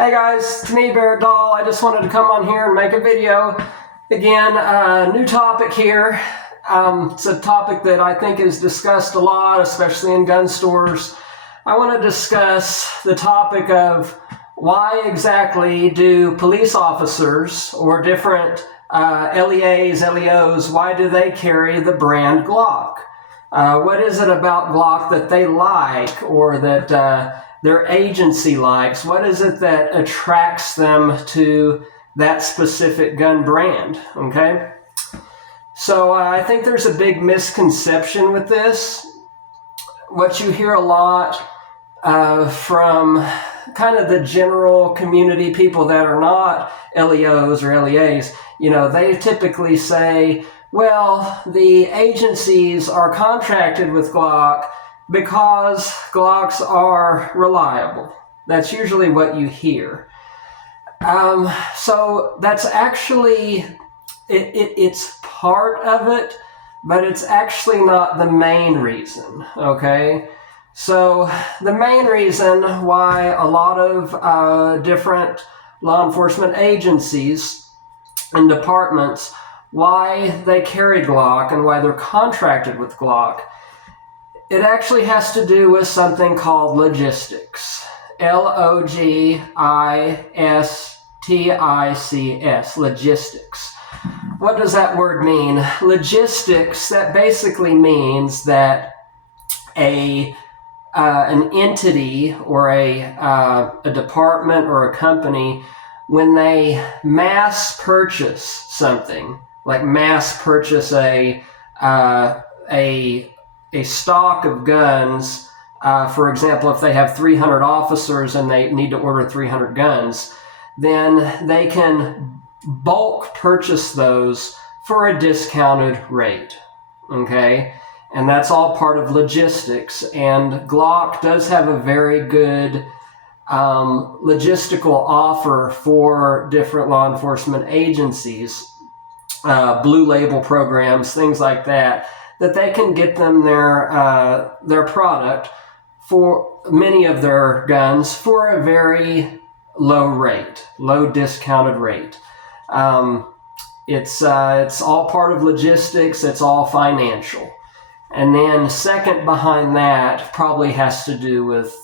Hey guys, it's me, Barrett Doll. I just wanted to come on here and make a video. Again, new topic here. It's a topic that I think is discussed a lot, especially in gun stores. I want to discuss the topic of why exactly do police officers or different LEAs, LEOs, why do they carry the brand Glock? What is it about Glock that they like or that their agency likes? What is it that attracts them to that specific gun brand? Okay, so I think there's a big misconception with this. What you hear a lot from kind of the general community, people that are not LEOs or LEAs, they typically say, well, the agencies are contracted with Glock because Glocks are reliable. That's usually what you hear. So that's actually, it's part of it, but it's actually not the main reason, okay? So the main reason why a lot of different law enforcement agencies and departments, why they carry Glock and why they're contracted with Glock, it actually has to do with something called logistics. Logistics, logistics. What does that word mean? Logistics, that basically means that an entity or a department or a company, when they mass purchase something, like mass purchase a stock of guns, for example, if they have 300 officers and they need to order 300 guns, then they can bulk purchase those for a discounted rate, okay? And that's all part of logistics. And Glock does have a very good logistical offer for different law enforcement agencies, blue label programs, things like that, that they can get them their product for many of their guns for a very low rate, low discounted rate. It's all part of logistics. It's all financial. And then second behind that probably has to do with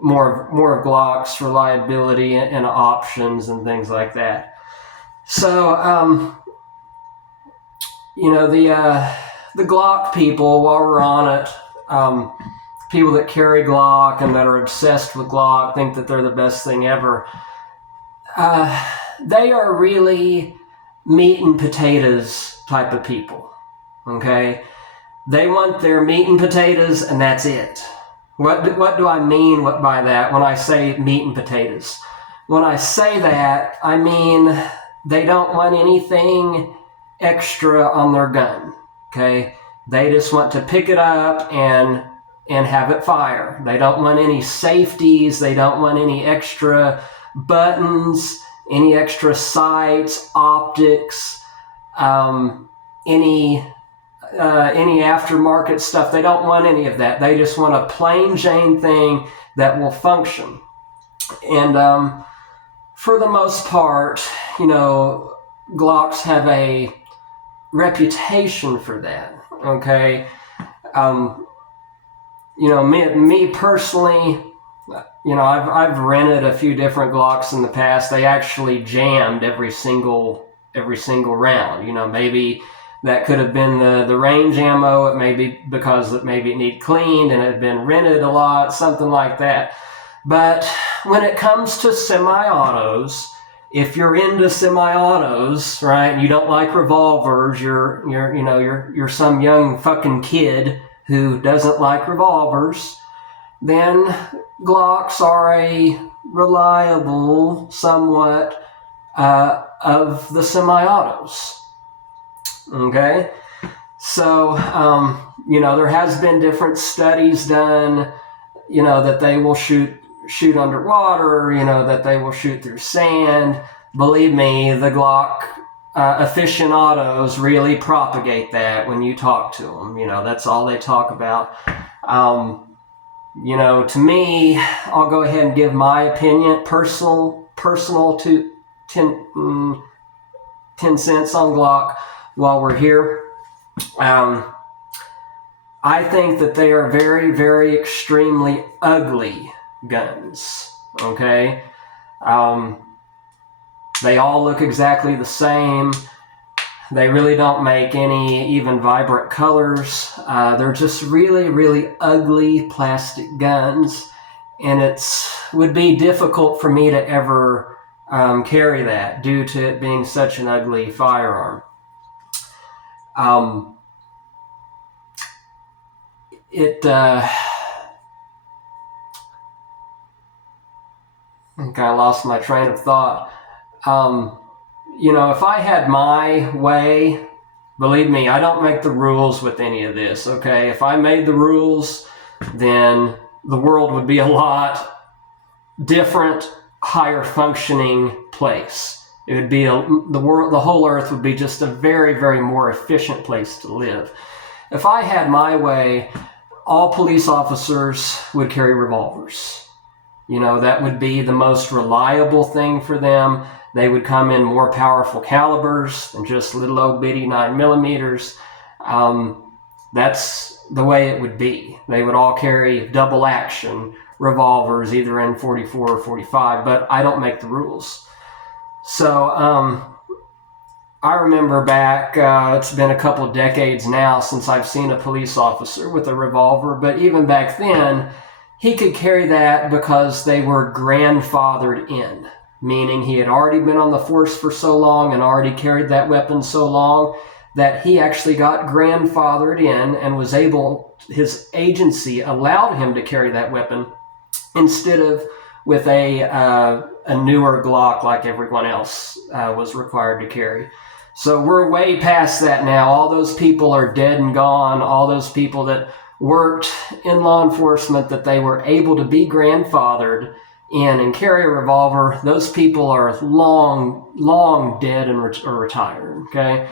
more of Glock's reliability and options and things like that. So the Glock people, while we're on it, people that carry Glock and that are obsessed with Glock think that they're the best thing ever. They are really meat and potatoes type of people, okay? They want their meat and potatoes and that's it. What do I mean by that when I say meat and potatoes? When I say that, I mean they don't want anything extra on their gun, okay? They just want to pick it up and have it fire. They don't want any safeties. They don't want any extra buttons, any extra sights, optics, any aftermarket stuff. They don't want any of that. They just want a plain Jane thing that will function. And for the most part, Glocks have a reputation for that, okay? Me personally, I've rented a few different Glocks in the past. They actually jammed every single round. Maybe that could have been the range ammo. It may be because it needed cleaned and it had been rented a lot, something like that. But when it comes to semi-autos, if you're into semi-autos, right, and you don't like revolvers, you're some young fucking kid who doesn't like revolvers, then Glocks are a reliable somewhat of the semi-autos. Okay? So, there has been different studies done, that they will shoot underwater, that they will shoot through sand. Believe me, the Glock aficionados really propagate that when you talk to them. That's all they talk about. You know, to me, I'll go ahead and give my opinion, personal to 10 cents on Glock while we're here. I think that they are very, very extremely ugly guns, okay? They all look exactly the same. They really don't make any even vibrant colors. They're just really, really ugly plastic guns, and it would be difficult for me to ever carry that due to it being such an ugly firearm. I think I lost my train of thought. You know, if I had my way, believe me, I don't make the rules with any of this, okay? If I made the rules, then the world would be a lot different, higher functioning place. It would be the whole earth would be just a very, very more efficient place to live. If I had my way, all police officers would carry revolvers. You know, that would be the most reliable thing for them. They would come in more powerful calibers than just little old bitty 9mm. That's the way it would be. They would all carry double action revolvers, either in 44 or 45, but I don't make the rules. So I remember back, it's been a couple of decades now since I've seen a police officer with a revolver, but even back then, he could carry that because they were grandfathered in, meaning he had already been on the force for so long and already carried that weapon so long that he actually got grandfathered in and was able, his agency allowed him to carry that weapon instead of with a newer Glock like everyone else was required to carry. So we're way past that now. All those people are dead and gone. All those people that worked in law enforcement, that they were able to be grandfathered in and carry a revolver, those people are long dead and or retired, okay?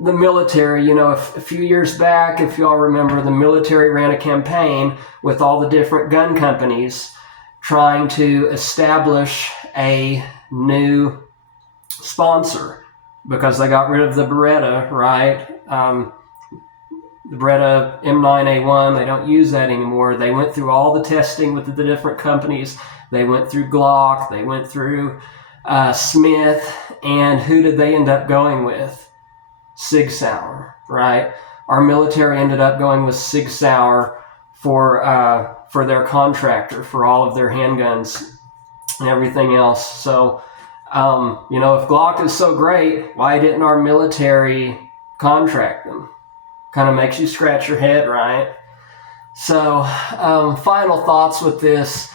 The military, you know, a few years back, if y'all remember, the military ran a campaign with all the different gun companies trying to establish a new sponsor because they got rid of the Beretta, right? The Beretta M9A1, they don't use that anymore. They went through all the testing with the different companies. They went through Glock, they went through Smith, and who did they end up going with? Sig Sauer, right? Our military ended up going with Sig Sauer for their contractor, for all of their handguns and everything else. So, you know, if Glock is so great, why didn't our military contract them? Kind of makes you scratch your head, right? So, final thoughts with this.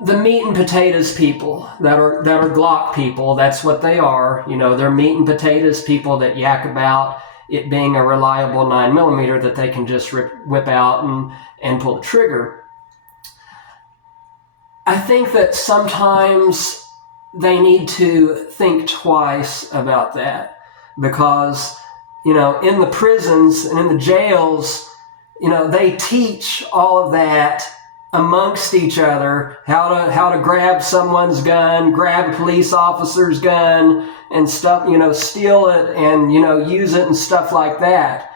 The meat and potatoes people that are Glock people, that's what they are. You know, they're meat and potatoes people that yak about it being a reliable 9mm that they can just whip out and pull the trigger. I think that sometimes they need to think twice about that because, you know, in the prisons and in the jails, you know, they teach all of that amongst each other, how to grab someone's gun, grab a police officer's gun and stuff, you know, steal it and, you know, use it and stuff like that.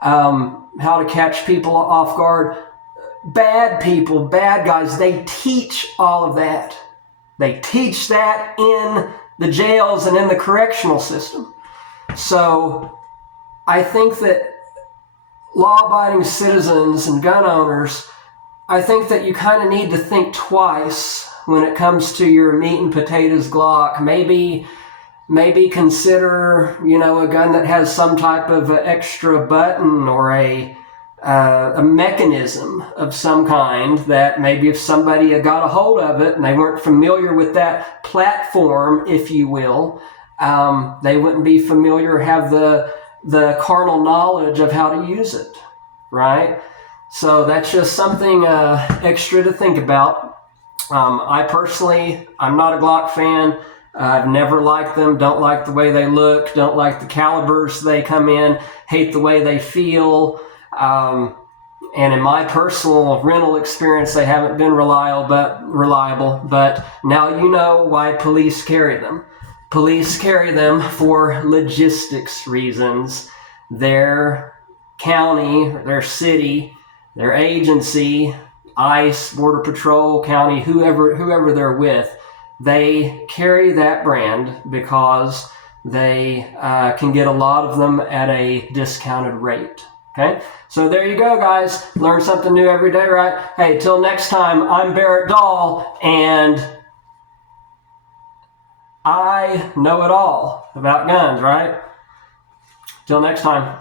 How to catch people off guard. Bad people, bad guys, they teach all of that. They teach that in the jails and in the correctional system. So I think that law-abiding citizens and gun owners, I think that you kind of need to think twice when it comes to your meat and potatoes Glock. Maybe consider, you know, a gun that has some type of extra button or a mechanism of some kind that maybe if somebody had got a hold of it and they weren't familiar with that platform, if you will, they wouldn't be familiar or have the carnal knowledge of how to use it, right? So that's just something extra to think about. I personally, I'm not a Glock fan. I've never liked them, don't like the way they look, don't like the calibers they come in, hate the way they feel. And in my personal rental experience, they haven't been reliable, but now you know why police carry them. Police carry them for logistics reasons. Their county, their city, their agency, ICE, Border Patrol, county, whoever they're with, they carry that brand because they can get a lot of them at a discounted rate. Okay, so there you go, guys. Learn something new every day, right? Hey, till next time, I'm Barrett Dahl, and I know it all about guns, right? Till next time.